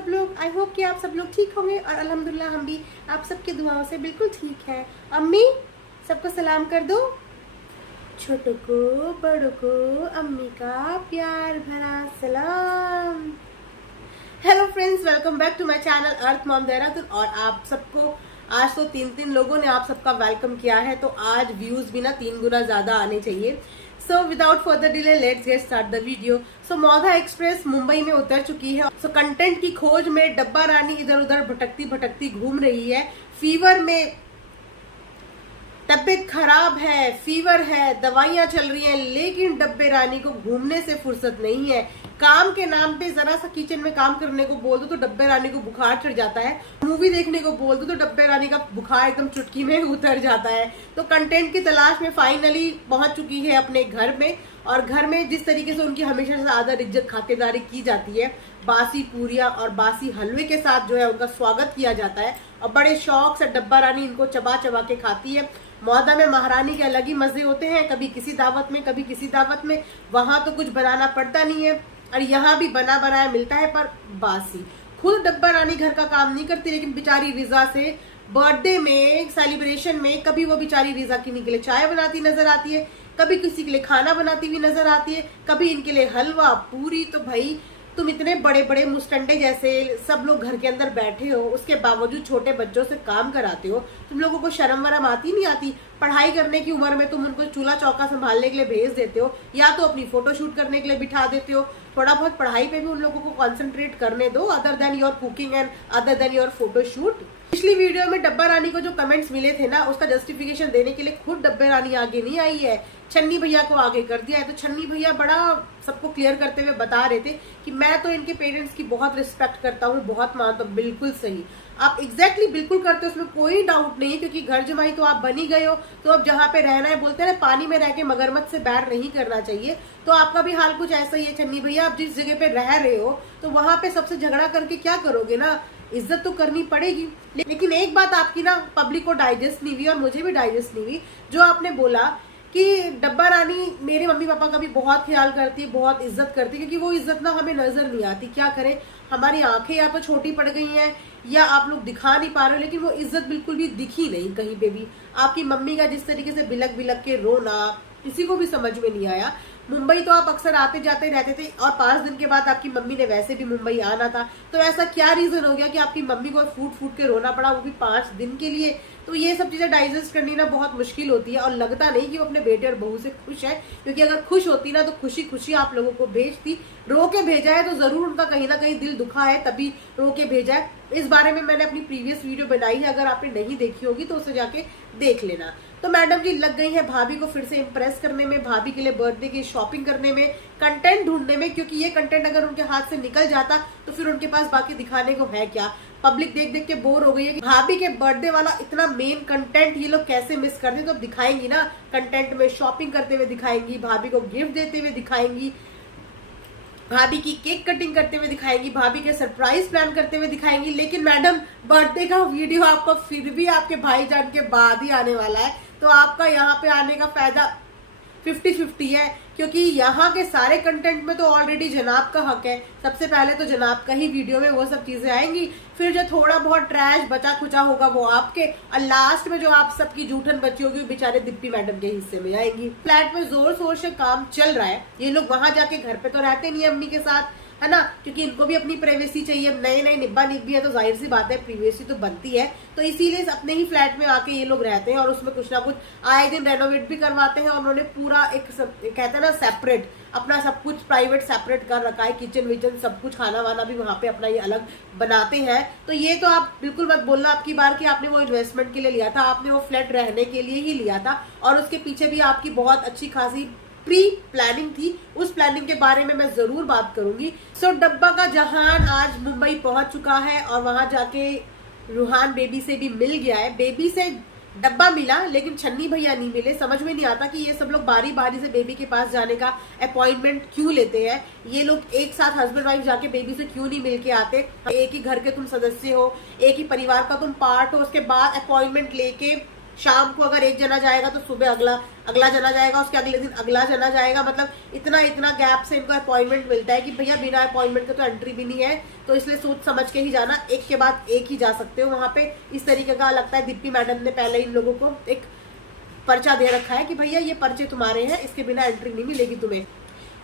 सब लोग? I hope कि आप सब लोग ठीक होंगे और अल्हम्दुलिल्लाह हम भी आप सबकी दुआओं से बिल्कुल ठीक हैं। अम्मी सबको सलाम कर दो। छोटों को बड़ों को अम्मी का प्यार भरा सलाम। Hello friends, welcome back to my channel earth mom Dehradun. और आप सबको आज तो तीन लोगों ने आप सबका वेलकम किया है, तो आज व्यूज भी ना 3 गुना ज्यादा आने चाहिए। So without further delay let's get start the video. So मौधा express Mumbai में उतर चुकी है। सो कंटेंट की खोज में डब्बा रानी इधर उधर भटकती भटकती घूम रही है। फीवर में, तबीयत खराब है, फीवर है, दवाइयां चल रही हैं, लेकिन डब्बे रानी को घूमने से फुर्सत नहीं है। काम के नाम पे जरा सा किचन में काम करने को बोल दो तो डब्बे रानी को बुखार चढ़ जाता है। मूवी देखने को बोल दो तो डब्बे रानी का बुखार एकदम चुटकी में उतर जाता है। तो कंटेंट की तलाश में फाइनली पहुंच चुकी है अपने घर में। और घर में जिस तरीके से उनकी हमेशा से आदर इज्जत खातिरदारी की जाती है, बासी पूरियां और बासी हलवे के साथ जो है उनका स्वागत किया जाता है और बड़े शौक से डब्बा रानी इनको चबा चबा के खाती है। मौदा में महारानी के अलग ही मजे होते हैं, कभी किसी दावत में कभी किसी दावत में। वहां तो कुछ बनाना पड़ता नहीं है और यहाँ भी बना बनाया मिलता है, पर बासी। खुद डब्बा रानी घर का काम नहीं करती, लेकिन बेचारी रिजा से बर्थडे में, सेलिब्रेशन में कभी वो बेचारी रिजा किन्हीं के लिए चाय बनाती नजर आती है, कभी किसी के लिए खाना बनाती हुई नजर आती है, कभी इनके लिए हलवा पूरी। तो भाई तुम इतने बड़े बड़े मुस्टंडे जैसे सब लोग घर के अंदर बैठे हो, उसके बावजूद छोटे बच्चों से काम कराते हो। तुम लोगों को शर्म वरम आती नहीं आती? पढ़ाई करने की उम्र में तुम उनको चूल्हा चौका संभालने के लिए भेज देते हो, या तो अपनी फोटो शूट करने के लिए बिठा देते हो। थोड़ा बहुत पढ़ाई पे भी उन लोगों को कॉन्सेंट्रेट करने दो, other than your cooking and other than your photo shoot. पिछली वीडियो में डब्बा रानी को जो कमेंट्स मिले थे ना, उसका जस्टिफिकेशन देने के लिए खुद डब्बे रानी आगे नहीं आई है, छन्नी भैया को आगे कर दिया है। तो छन्नी भैया बड़ा सबको क्लियर करते हुए बता रहे थे कि मैं तो इनके पेरेंट्स की बहुत रिस्पेक्ट करता हूँ, बहुत मानता हूँ। बिल्कुल सही, आप एग्जैक्टली बिल्कुल करते हो, उसमें कोई डाउट नहीं, क्योंकि घर जमाई तो आप बन ही गए हो। तो अब जहाँ पे रहना है, बोलते हैं ना पानी में रह के मगरमच्छ से बैर नहीं करना चाहिए। तो आपका भी हाल कुछ ऐसा ही है छन्नी भैया। आप जिस जगह पे रह रहे हो तो वहां पे सबसे झगड़ा करके क्या करोगे ना, इज्जत तो करनी पड़ेगी। लेकिन एक बात आपकी ना पब्लिक को डाइजेस्ट नहीं हुई और मुझे भी डाइजेस्ट नहीं हुई, जो आपने बोला कि डब्बा रानी मेरे मम्मी पापा का भी बहुत ख्याल करती है, बहुत इज्जत करती है, क्योंकि वो इज्जत ना हमें नजर नहीं आती। क्या करें, हमारी आंखें या तो छोटी पड़ गई हैं या आप लोग दिखा नहीं पा रहे हो, लेकिन वो इज्जत बिल्कुल भी दिखी नहीं कहीं पे भी। आपकी मम्मी का जिस तरीके से बिलक बिलक के रोना किसी को भी समझ में नहीं आया। मुंबई तो आप अक्सर आते जाते रहते थे और 5 दिन के बाद आपकी मम्मी ने वैसे भी मुंबई आना था, तो ऐसा क्या रीजन हो गया कि आपकी मम्मी को फूट फूट के रोना पड़ा, वो भी 5 दिन के लिए? तो ये सब चीजें डाइजेस्ट करनी ना बहुत मुश्किल होती है। और लगता नहीं कि वो अपने बेटे और बहू से खुश है, क्योंकि अगर खुश होती ना तो खुशी खुशी आप लोगों को भेजती। रो के भेजा है तो जरूर उनका कहीं ना कहीं दिल दुखा है, तभी रो के भेजा है। इस बारे में मैंने अपनी प्रीवियस वीडियो बनाई है, अगर आपने नहीं देखी होगी तो उसे जाके देख लेना। तो मैडम जी लग गई है भाभी को फिर से इम्प्रेस करने में, भाभी के लिए बर्थडे की शॉपिंग करने में, कंटेंट ढूंढने में, क्योंकि ये कंटेंट अगर उनके हाथ से निकल जाता तो फिर उनके पास बाकी दिखाने को है क्या। पब्लिक देख देख के बोर हो गई है कि भाभी के बर्थडे वाला इतना मेन कंटेंट ये लोग कैसे मिस कर दे। तो अब दिखाएंगी ना, कंटेंट में शॉपिंग करते हुए दिखाएंगी, भाभी को गिफ्ट देते हुए दिखाएंगी, भाभी की केक कटिंग करते हुए दिखाएंगी, भाभी के सरप्राइज प्लान करते हुए दिखाएंगी। लेकिन मैडम बर्थडे का वीडियो आपको फिर भी आपके भाईजान के बाद ही आने वाला है, तो आपका यहाँ पे आने का फायदा 50-50 है, क्योंकि यहाँ के सारे कंटेंट में तो ऑलरेडी जनाब का हक है। सबसे पहले तो जनाब का ही वीडियो में वो सब चीजें आएंगी, फिर जो थोड़ा बहुत ट्रैश बचा खुचा होगा वो आपके, और लास्ट में जो आप सबकी जूठन बची होगी वो बेचारे दिप्पी मैडम के हिस्से में आएंगी। फ्लैट में जोर शोर से काम चल रहा है, ये लोग वहां जाके घर पे तो रहते नहीं है अम्मी के साथ, है ना, क्योंकि इनको भी अपनी प्राइवेसी चाहिए। नए नए निब्बा निब्बी है तो जाहिर सी बात है प्राइवेसी तो बनती है, तो इसीलिए अपने ही फ्लैट में आके ये लोग रहते हैं और उसमें कुछ ना कुछ आए दिन रेनोवेट भी करवाते हैं। और उन्होंने पूरा एक कहते हैं ना सेपरेट, अपना सब कुछ प्राइवेट सेपरेट कर रखा है, किचन विचन सब कुछ, खाना वाना भी वहां पे अपना ये अलग बनाते हैं। तो ये तो आप बिल्कुल मत बोलना आपकी बार कि आपने वो इन्वेस्टमेंट के लिए लिया था, आपने वो फ्लैट रहने के लिए ही लिया था, और उसके पीछे भी आपकी बहुत अच्छी खासी प्री प्लानिंग थी। उस प्लानिंग के बारे में मैं जरूर बात करूंगी। सो डब्बा का जहान आज मुंबई पहुंच चुका है और वहां जाके रूहान बेबी से भी मिल गया है। बेबी से डब्बा मिला लेकिन छन्नी भैया नहीं मिले। समझ में नहीं आता कि ये सब लोग बारी बारी से बेबी के पास जाने का अपॉइंटमेंट क्यों लेते हैं। ये लोग एक साथ हस्बैंड वाइफ जाके बेबी से क्यों नहीं मिल के आते। एक ही घर के तुम सदस्य हो, एक ही परिवार का तुम पार्ट हो, उसके बाद अपॉइंटमेंट लेके शाम को अगर एक जना जाएगा तो सुबह अगला जना जाएगा, उसके अगले दिन अगला जना जाएगा। मतलब इतना गैप से इनको अपॉइंटमेंट मिलता है कि भैया बिना अपॉइंटमेंट के तो एंट्री भी नहीं है, तो इसलिए सोच समझ के ही जाना, एक के बाद एक ही जा सकते हो वहां पे। इस तरीके का लगता है दीप्ति मैडम ने पहले इन लोगों को एक पर्चा दे रखा है कि भैया ये पर्चे तुम्हारे हैं, इसके बिना एंट्री नहीं मिलेगी तुम्हें।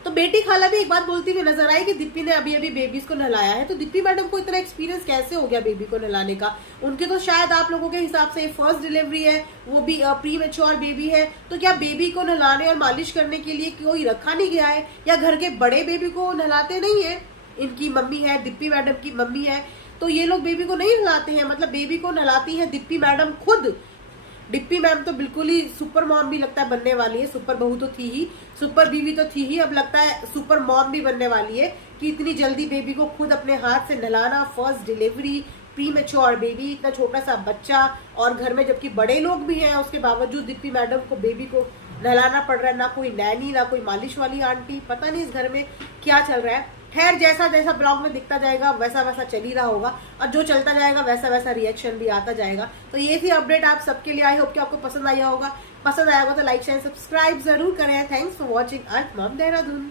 तो बेटी खाला भी एक बात बोलती हुई नजर आई कि दीप्ति ने अभी बेबीज को नहलाया है, तो दीप्ति मैडम को इतना एक्सपीरियंस कैसे हो गया बेबी को नहलाने का? उनके तो शायद आप लोगों के हिसाब से फर्स्ट डिलीवरी है, वो भी प्री मैच्योर बेबी है, तो क्या बेबी को नहलाने और मालिश करने के लिए कोई रखा नहीं गया है, या घर के बड़े बेबी को नहलाते नहीं है? इनकी मम्मी है, दीप्ति मैडम की मम्मी है, तो ये लोग बेबी को नहीं नहलाते हैं, मतलब बेबी को नहलाती है दीप्ति मैडम खुद। डिप्पी मैम तो बिल्कुल ही सुपर मॉम भी लगता है बनने वाली है, सुपर बहू तो थी ही, सुपर बीवी तो थी ही, अब लगता है सुपर मॉम भी बनने वाली है कि इतनी जल्दी बेबी को खुद अपने हाथ से नहलाना, first delivery, pre mature baby, इतना छोटा सा बच्चा, और घर में जबकि बड़े लोग भी हैं उसके बावजूद डिप्पी मैडम को बेबी को नहलाना पड़ रहा है। ना कोई नैनी, ना कोई मालिश वाली आंटी, पता नहीं इस घर में क्या चल रहा है। खैर जैसा जैसा ब्लॉग में दिखता जाएगा वैसा वैसा चल ही रहा होगा, और जो चलता जाएगा वैसा वैसा रिएक्शन भी आता जाएगा। तो ये थी अपडेट आप सबके लिए, आई होप कि आपको पसंद आया होगा। पसंद आया होगा तो लाइक शेयर सब्सक्राइब जरूर करें। Thanks for watching earth mom Dehradun.